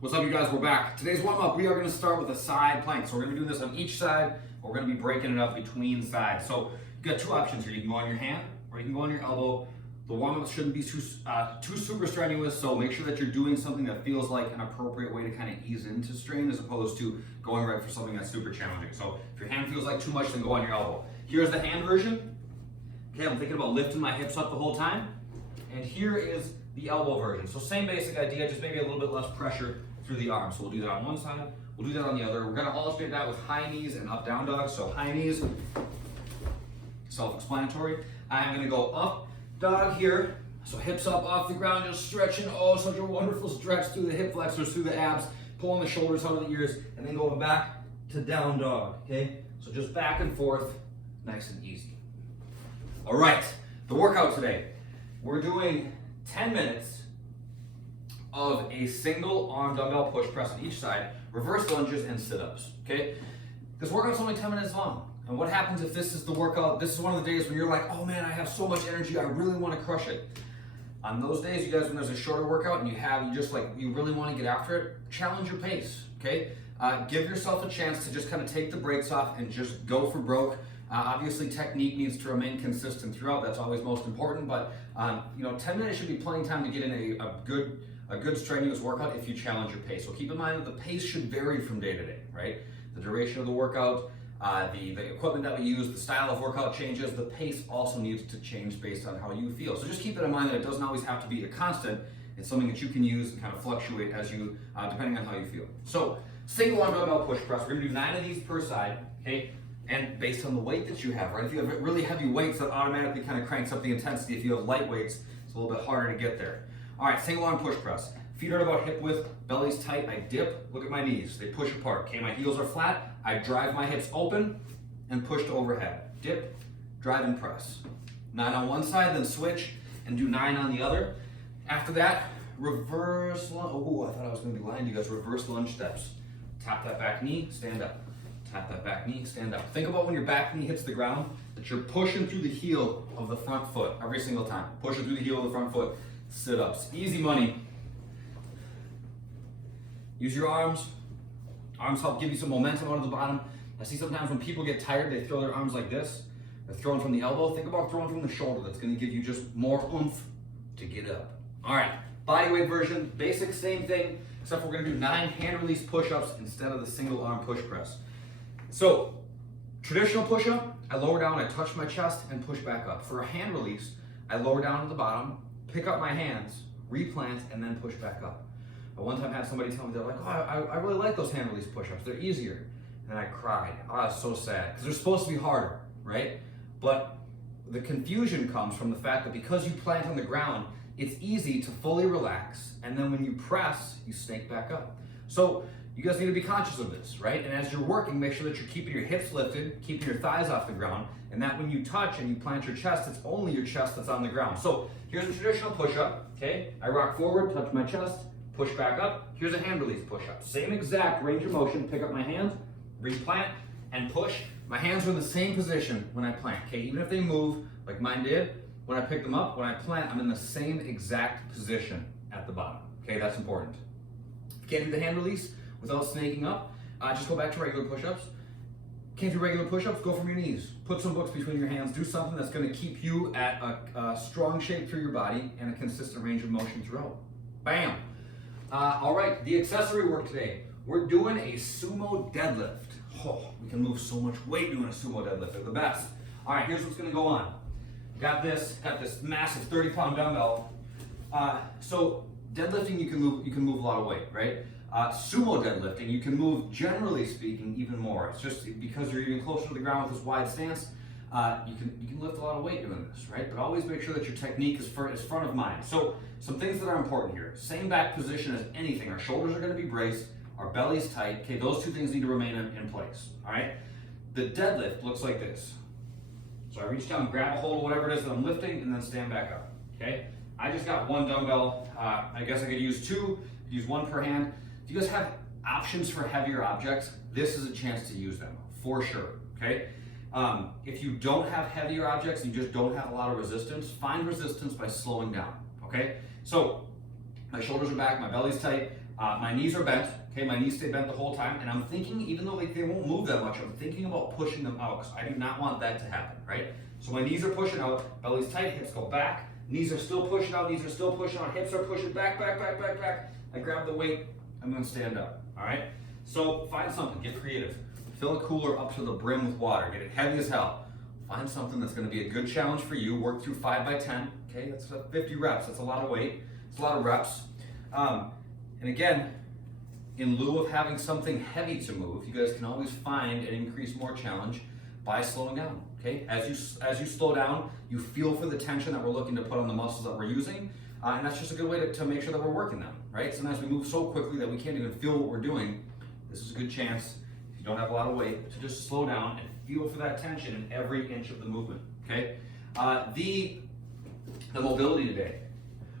What's up, you guys? We're back. Today's warm-up, we are going to start with a side plank. So we're going to be doing this on each side. We're going to be breaking it up between sides. So you got two options here. You can go on your hand or you can go on your elbow. The warm-up shouldn't be too super strenuous, so make sure that you're doing something that feels like an appropriate way to kind of ease into strain as opposed to going right for something that's super challenging. So if your hand feels like too much, then go on your elbow. Here's the hand version. Okay, I'm thinking about lifting my hips up the whole time. And here is the elbow version. So same basic idea, just maybe a little bit less pressure through the arm. So we'll do that on one side, we'll do that on the other. We're gonna alternate that with high knees and up down dog. So high knees, self-explanatory. I'm gonna go up dog here. So hips up off the ground, just stretching. Oh, such a wonderful stretch through the hip flexors, through the abs, pulling the shoulders out of the ears, and then going back to down dog, okay? So just back and forth, nice and easy. All right, the workout today. We're doing 10 minutes of a single arm dumbbell push press on each side, reverse lunges and sit-ups, okay? This workout's only 10 minutes long. And what happens if this is the workout, this is one of the days when you're like, oh man, I have so much energy, I really want to crush it. On those days, you guys, when there's a shorter workout and you really want to get after it, challenge your pace, okay? Give yourself a chance to just kind of take the brakes off and just go for broke. Obviously, technique needs to remain consistent throughout. That's always most important. But 10 minutes should be plenty of time to get in a good strenuous workout if you challenge your pace. So keep in mind that the pace should vary from day to day, right? The duration of the workout, the equipment that we use, the style of workout changes. The pace also needs to change based on how you feel. So just keep it in mind that it doesn't always have to be a constant. It's something that you can use and kind of fluctuate as you, depending on how you feel. So single arm dumbbell push press. We're gonna do 9 of these per side, okay? And based on the weight that you have, right? If you have really heavy weights, that automatically kind of cranks up the intensity. If you have light weights, it's a little bit harder to get there. All right, single arm push press. Feet are about hip width, belly's tight. I dip, look at my knees. They push apart. Okay, my heels are flat. I drive my hips open and push to overhead. Dip, drive and press. 9 on one side, then switch and do 9 on the other. After that, reverse lunge. Oh, I thought I was gonna be lying to you guys. Reverse lunge steps. Tap that back knee, stand up. Tap that back knee, stand up. Think about when your back knee hits the ground, that you're pushing through the heel of the front foot every single time. Pushing through the heel of the front foot. Sit-ups, easy money. Use your arms. Arms help give you some momentum out of the bottom. I see sometimes when people get tired, they throw their arms like this. They're throwing from the elbow. Think about throwing from the shoulder. That's gonna give you just more oomph to get up. All right, bodyweight version, basic same thing, except we're gonna do 9 hand release push-ups instead of the single arm push press. So, traditional push-up, I lower down, I touch my chest and push back up. For a hand release, I lower down to the bottom, pick up my hands, replant, and then push back up. I one time had somebody tell me, they're like, oh, I really like those hand release push-ups, they're easier. And I cried, it's so sad, because they're supposed to be harder, right? But the confusion comes from the fact that because you plant on the ground, it's easy to fully relax, and then when you press, you snake back up. So, you guys need to be conscious of this, right? And as you're working, make sure that you're keeping your hips lifted, keeping your thighs off the ground, and that when you touch and you plant your chest, it's only your chest that's on the ground. So here's a traditional push-up, okay? I rock forward, touch my chest, push back up. Here's a hand release push-up. Same exact range of motion, pick up my hands, replant, and push. My hands are in the same position when I plant, okay? Even if they move, like mine did, when I pick them up, when I plant, I'm in the same exact position at the bottom, okay? That's important. If you can't do the hand release, without snaking up, just go back to regular push-ups. Can't do regular push-ups, go from your knees. Put some books between your hands. Do something that's gonna keep you at a strong shape through your body and a consistent range of motion throughout. Bam! All right, the accessory work today. We're doing a sumo deadlift. Oh, we can move so much weight doing a sumo deadlift. They're the best. All right, here's what's gonna go on. Got this massive 30-pound dumbbell. So deadlifting, you can move a lot of weight, right? Sumo deadlifting, you can move, generally speaking, even more. It's just because you're even closer to the ground with this wide stance, you can lift a lot of weight doing this, right? But always make sure that your technique is front of mind. So some things that are important here. Same back position as anything. Our shoulders are going to be braced, our belly's tight. Okay, those two things need to remain in place. All right. The deadlift looks like this. So I reach down, grab a hold of whatever it is that I'm lifting, and then stand back up. Okay. I just got one dumbbell. I guess I could use 2. Use 1 per hand. If you guys have options for heavier objects, this is a chance to use them, for sure, okay? If you don't have heavier objects, you just don't have a lot of resistance, find resistance by slowing down, okay? So, my shoulders are back, my belly's tight, My knees are bent, okay? My knees stay bent the whole time, and I'm thinking, even though they won't move that much, I'm thinking about pushing them out, because I do not want that to happen, right? So my knees are pushing out, belly's tight, hips go back, knees are still pushing out, knees are still pushing out, hips are pushing back, back, back, back, back. I grab the weight, I'm gonna stand up, all right? So find something, get creative. Fill a cooler up to the brim with water, get it heavy as hell. Find something that's gonna be a good challenge for you, work through 5 by 10, okay? That's 50 reps, that's a lot of weight, it's a lot of reps. And again, in lieu of having something heavy to move, you guys can always find and increase more challenge by slowing down, okay? As you slow down, you feel for the tension that we're looking to put on the muscles that we're using, and that's just a good way to make sure that we're working them, right? Sometimes we move so quickly that we can't even feel what we're doing. This is a good chance, if you don't have a lot of weight, to just slow down and feel for that tension in every inch of the movement, okay? The mobility today.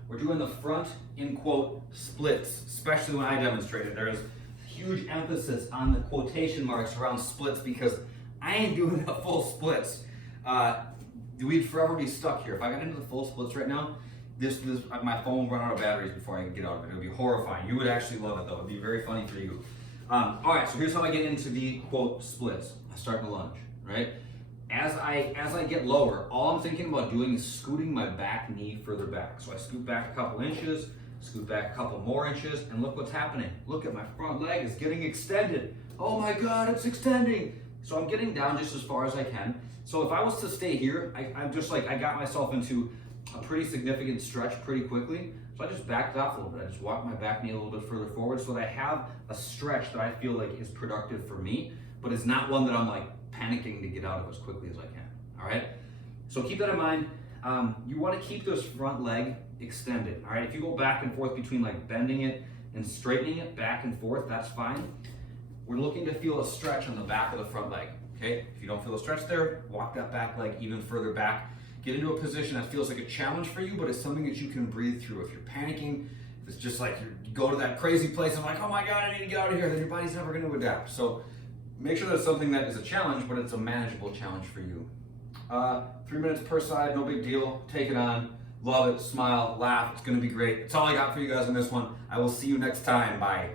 We're doing the front, in quote, splits, especially when I demonstrated. There is huge emphasis on the quotation marks around splits because I ain't doing the full splits. We'd forever be stuck here. If I got into the full splits right now, my phone would run out of batteries before I could get out of it. It would be horrifying. You would actually love it though. It would be very funny for you. All right, so here's how I get into the quote splits. I start in a lunge, right? As I get lower, all I'm thinking about doing is scooting my back knee further back. So I scoot back a couple inches, scoot back a couple more inches, and look what's happening. Look at my front leg is getting extended. Oh my God, it's extending. So I'm getting down just as far as I can. So if I was to stay here, I'm just like, I got myself into a pretty significant stretch pretty quickly. So I just backed off a little bit. I just walked my back knee a little bit further forward so that I have a stretch that I feel like is productive for me, but it's not one that I'm like panicking to get out of as quickly as I can, all right? So keep that in mind. You wanna keep this front leg extended, all right? If you go back and forth between like bending it and straightening it back and forth, that's fine. We're looking to feel a stretch on the back of the front leg, okay? If you don't feel a stretch there, walk that back leg even further back. Get into a position that feels like a challenge for you, but it's something that you can breathe through. If you're panicking, if it's just like you go to that crazy place and like, oh my God, I need to get out of here, then your body's never gonna adapt. So make sure that's something that is a challenge, but it's a manageable challenge for you. 3 minutes per side, no big deal. Take it on, love it, smile, laugh. It's gonna be great. That's all I got for you guys on this one. I will see you next time. Bye.